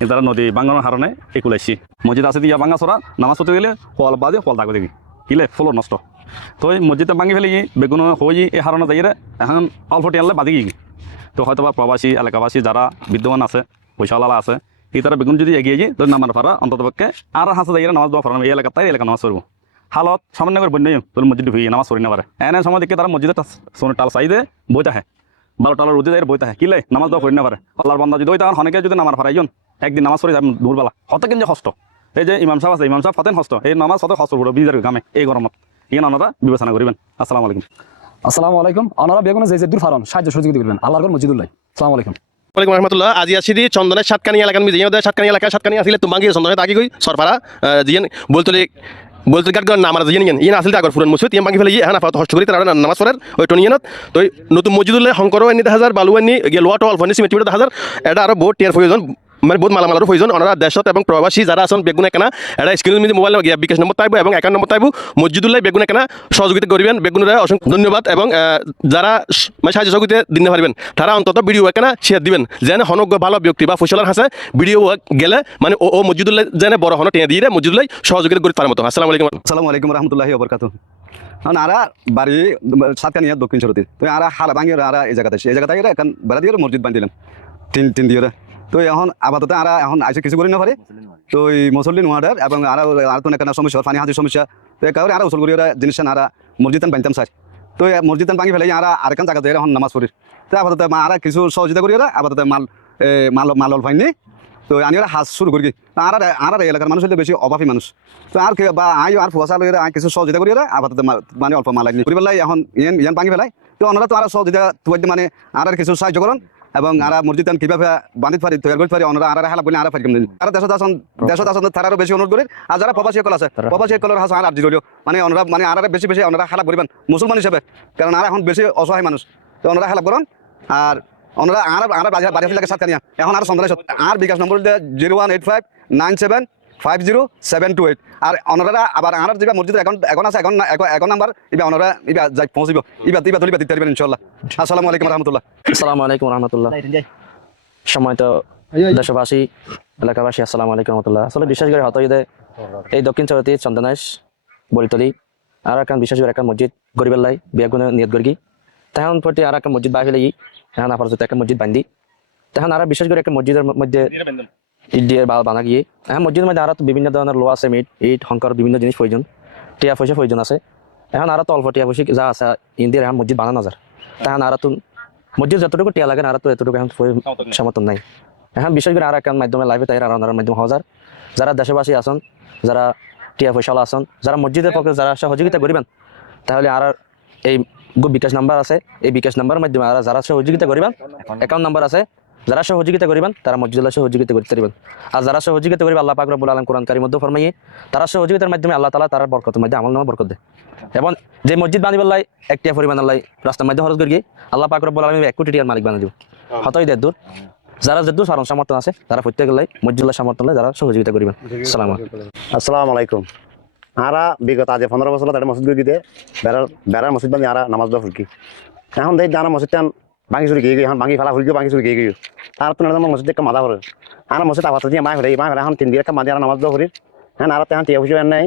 তারা নদী বাঙ্গানোর কারণে একুলাইছি মসজিদ আছে দিয়া বাঙ্গা ছড়া নামাজ পড়তে গেলে ফল বাজে ফল থাকবে দেখি কিলে ফল নষ্ট তো এই মসজিদটা ভাঙি ফেলে বেগুন হয়ে এই হারণে যাই এখন অল্প টিয়ালে বাদি গিয়ে তো হয়তো বা প্রবাসী এলাকাবাসী যারা বিদ্যমান আছে পয়সাওয়ালা আছে এই তারা বেগুন যদি এগিয়ে যায় তো নামার পারা অন্তত পক্ষে আর হাসে যাই নামাজ দেওয়া পারা এই এলাকা তাই এলাকা নামাজ পড়বো হালত সামান্য করে বন্যাই তোর মসজিদ ঢুকিয়ে নামাজ পড়ি না পারে এনে সময় দেখে তারা মসজিদে সোনের টাল চাই দে বইতে হ্যাঁ বারো টালার রোদে যাই বইতে হ্যাঁ কিলে নামাজ দেওয়া করি না পারে আল্লাহর বান্দা যদি ওই তখন অনেকে যদি নামার পারাইজন একদিন নামাজ পড়ে যাবেন দূরবেলা হতে কিন্তু হস্ত এই যে ইমাম সাহেব আছে ইমাম সাহেব হতেন হস্ত এই নামাজ হতে হস্ত পুরো বিজার গ্রামে এই গরমত ইয়ে ওনারা বিবেচনা করবেন। আসসালামু আলাইকুম। আসসালামু আলাইকুম। ওনারা বেগুনে যে দূর ফারন সাহায্য সহযোগিতা করবেন আল্লাহর মসজিদুল্লাহ। আসসালামু আলাইকুম। ওয়ালাইকুম রহমতুল্লাহ। আজি আছি দি চন্দনের সাতকানি এলাকার মিজি সাতকানি এলাকা সাতকানি আসলে তোমাকে চন্দনের তাকি গই সরপারা জিয়ান বলতে গাট নাম আর জিয়ান ইয়ে আসলে আগর ফুরন মসজিদ ইয়ে বাকি ফেলে হ্যাঁ ফাত হস্ত করি তারা নামাজ পড়ের ওই টনিয়ানত তো নতুন মসজিদুল্লাহ শঙ্করও এনে 10,000 বালু এনে গেলোয়া টল ফনি সিমেন্ট 10,000 এটা আরো বহুত টিয়ার প্রয়োজন মানে বহুত মালামালের প্রয়োজন ওনারা দেশত এবং প্রবাসী যারা আছেন বেগুনে কেনা এটা স্ক্রিনের মধ্যে মোবাইল বিকাশ নম্বর পাইব এবং অ্যাকাউন্ট নম্বর পাইব মসজিদুল্লাহ বেগুনে কেনা সহযোগিতা করবেন বেগুনের অসংখ্য ধন্যবাদ এবং যারা মানে সাহায্য সহযোগিতা দিতে পারবেন তারা অন্তত ভিডিও কেনা শেয়ার দিবেন যেন হনজ্ঞ ভালো ব্যক্তি বা ফসলের হাসে ভিডিও গেলে মানে ও মসজিদুল্লাহ যেন বড় হন টেনে দিয়ে মসজিদুল্লাহ সহযোগিতা করি তার মতো। আসসালামু আলাইকুম। আসসালামু আলাইকুম রহমতুল্লাহি ওয়া বারাকাতুহু। কারণ আরা বাড়ি সাতকানিয়া দক্ষিণ শরতে তো আরা হাল ভাঙি আরা এই জায়গাতে এই জায়গাতে এখন বেড়া দিয়ে মসজিদ বান্ধিলেন তিন দিয়ে তো এখন আপাতত আরা এখন আইসে কিছু করি না পারে তো এই মুসল্লি নোয়াডার এবং আর তো একটা সমস্যা পানি হাজির সমস্যা তো কারণে আরা উসল করি ওরা জিনিস আরা মসজিদান বানতাম চাই তো মসজিদান ভাঙি ফেলে আরা আরেকখান জায়গাতে এখন নামাজ পড়ি তো আপাতত আরা কিছু সহযোগিতা করি ওরা আপাতত মাল ফাইনি তো আমি ওরা হাজ শুরু করি আর এলাকার মানুষ হলে বেশি অভাবী মানুষ তো আর বা আর ফুয়াশা লইরা কিছু সহযোগিতা করি ওরা আপাতত মানে অল্প মাল লাগনি করি পেলাই এখন ইয়ান ভাঙি ফেলাই তো ওনারা তো আর সহযোগিতা মানে আর কিছু সাহায্য করেন এবং আরা মসজিদ কিভাবে বাঁধিতে পারি তৈরি করতে পারি ওনারা আর হেলা বলে আর ফাইম আর দেশত আসন তার আরো বেশি অনুরোধ করি আর যারা প্রবাসী কল আছে প্রবাসী কলের হাস আর আর্জি রইল মানে ওনারা মানে আর বেশি ওনারা হেলা করিবেন মুসলমান হিসেবে কারণ আর এখন বেশি অসহায় মানুষ তো ওনারা হেলা করেন আর ওনারা আর বাড়ি লাগে সাতকানিয়া এখন আর সন্ধ্যায় আর বিকাশ নম্বর 01895970728 আর ওনারা আবার আর যে মসজিদের এখন আছে এখন নাম্বার ইবা ওনারা ইবা যাই পৌঁছিব ইবা দিতে পারবেন ইনশাআল্লাহ। আসসালামু আলাইকুম রহমতুল্লাহ। আসসালামু আলাইকুম রহমতুল্লাহ। সম্মানিত দেশবাসী এলাকাবাসী আসসালামু আলাইকুম রহমতুল্লাহ। আসলে বিশেষ করে হত এই দক্ষিণ চরতি চন্দনাইশ বলিতলি আর একটা বিশেষ করে একটা মসজিদ গরিবেল্লাই বিয়াগুনে নিয়ত করি তখন প্রতি আর একটা মসজিদ বাইরে লাগি এখন আপাতত একটা মসজিদ বান্ধি তখন আর বিশেষ করে একটা মসজিদের মধ্যে ইট দিয়ে বানা গিয়ে এখন মসজিদের মধ্যে আরো বিভিন্ন ধরনের লোহা সিমেন্ট ইট শঙ্কর বিভিন্ন জিনিস প্রয়োজন টিয়া পয়সা প্রয়োজন আছে এখন আরো তো অল্প টিয়া পয়সা যা আছে ইন্ডিয়ার এখন মসজিদ বানানো যায় তখন আর তো মসজিদ যতটুকু টিয়া লাগে আর তো এতটুকু এখন সমর্থন নাই এখন বিশেষ করে আর এক মাধ্যমে লাইভে তাই আর মাধ্যমে হাজার যারা দেশবাসী আসন যারা টিয়া পয়সাওয়ালা আসন যারা মসজিদের পক্ষে যারা সহযোগিতা করিবেন তাহলে আর এই বিকাশ নাম্বার আছে এই বিকাশ নাম্বারের মাধ্যমে আর যারা সহযোগিতা করিবেন অ্যাকাউন্ট নাম্বার আছে যারা সহযোগিতা করিবেন তারা মসজিদুল্লাহ সহযোগিতা করতে পারবেন আর যারা সহযোগিতা করিবেন আল্লাহ পাক রব্বুল আলামিন কোরআন কারীমের মধ্যে ফরমাইয়ে তারা সহযোগিতার মাধ্যমে আল্লাহ তাআলা তার বরকতের মধ্যে আমল নামা বরকত দেয় এবং যে মসজিদ বানিবাল্লাই একটা পরিমাণ আল্লাহ রাস্তার মধ্যে খরচ করি আল্লাহ পাক রব্বুল আলামিন 1 কোটি টাকার মালিক বানিয়ে দিব হতই দেদুর যারা যেদুর সারণ সমর্থন আছে তারা প্রত্যেকলাই মসজিদুল্লাহ সমর্থন যারা সহযোগিতা করিবেন। আসসালামু আলাইকুম। আরা বিগত আজ 15 বছর তাদের মসজিদ গিয়ে বেড়ার মসজিদ বানি আরা নামাজ দোয়া ফুলকি এখন দেখ দানা মসজিদ ভাঙি চুরি গিয়ে এখন ভাঙি ফেলা ফুলকি ভাঙি চুরি গিয়ে তার তো মসজিদ একটা মাদা করে আর মসজিদ আবার দিয়ে মায় ফেলে এখন 3 দিন একটা মাঝে আর নামাজ দোয়া করি হ্যাঁ আর তেমন টিয়া ফুসি নাই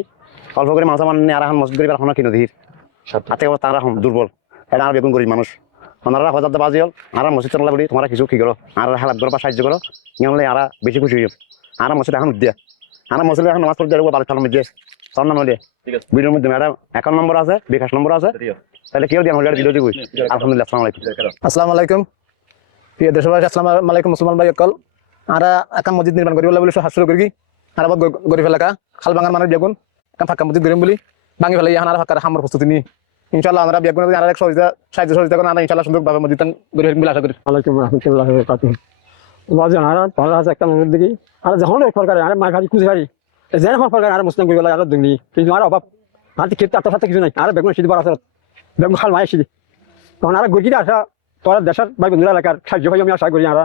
অল্প করে মানুষ মানে আর এখন মসজিদ করি এখন কিনো ধীর হাতে তারা দুর্বল এটা আর বেগুন করি মানুষ ওনারা হজার বাজি হল আর মসজিদ চালা বলি তোমরা কিছু কি করো আর হেলাপ করো বা সাহায্য করো নিয়ে আর বেশি খুশি হইব আর মসজিদ এখন দিয়া আর মসজিদ এখন নামাজ পড়তে যাবো বাড়ি ফেলার মধ্যে তোর নাম হলে ভিডিওর মধ্যে ম্যাডাম অ্যাকাউন্ট নম্বর আছে বিকাশ নম্বর আছে তাহলে কেউ দিয়ে হলে ভিডিও দিবই। আলহামদুলিল্লাহ। আসসালামু আলাইকুম। আসসালামু আলাইকুম প্রিয় দেশবাসী আসসালামু আলাইকুম মুসলমান ভাই কল আর একটা মসজিদ নির্মাণ করি বলে হাত শুরু করি আর আবার গরিব এলাকা খাল ভাঙার মানুষ বেগুন একটা ফাঁকা মসজিদ করিম বলি ভাঙি ফেলে এখন আর ফাঁকা আমার প্রস্তুতি নিই ইনশাল্লাহ আমরা বেগুন আর এক সাহায্য সহযোগিতা করেন আমরা ইনশাল্লাহ সুন্দরভাবে মসজিদ গরিব বলে আশা করি। আলাইকুম রহমতুল্লাহ একটা মসজিদ দেখি আর যখন সরকার আর মার ভাবি খুঁজে পারি যেন সরকার আর মুসলিম করি আর দুর্নীতি কিন্তু আর অভাব হাতে ক্ষেত্রে আত্মসাতে কিছু নাই আর বেগুন সিদ্ধ আছে বেগুন খাল মায় সিদ্ধি তখন আর গরিব আসা তোরা দেশের বা বন্ধুরা এলাকার সাহায্য ভাই আমি আশা করি আর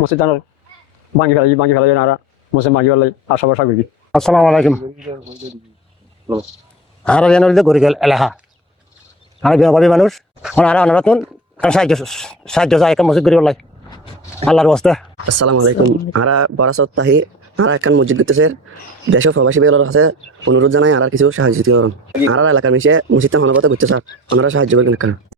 মসজিদ ভাঙি ফেলাই আর মসজিদ ভাঙি ফেলাই আশা ভরসা করি। আসসালামু আলাইকুম। আর যেন গরিব এলাকা আর বিভাবী মানুষ আর নতুন সাহায্য যায় একটা মসজিদ করি আল্লাহর ওয়াস্তে আসসালামু আলাইকুম আরা বরাসত তাহি আর একখান মসজিদ করতেছে দেশ প্রবাসী বেলার কাছে অনুরোধ জানাই আর কিছু সাহায্য করুন আর এলাকার মিশে মসজিদটা হনবতে করতে স্যার ওনারা সাহায্য করবেন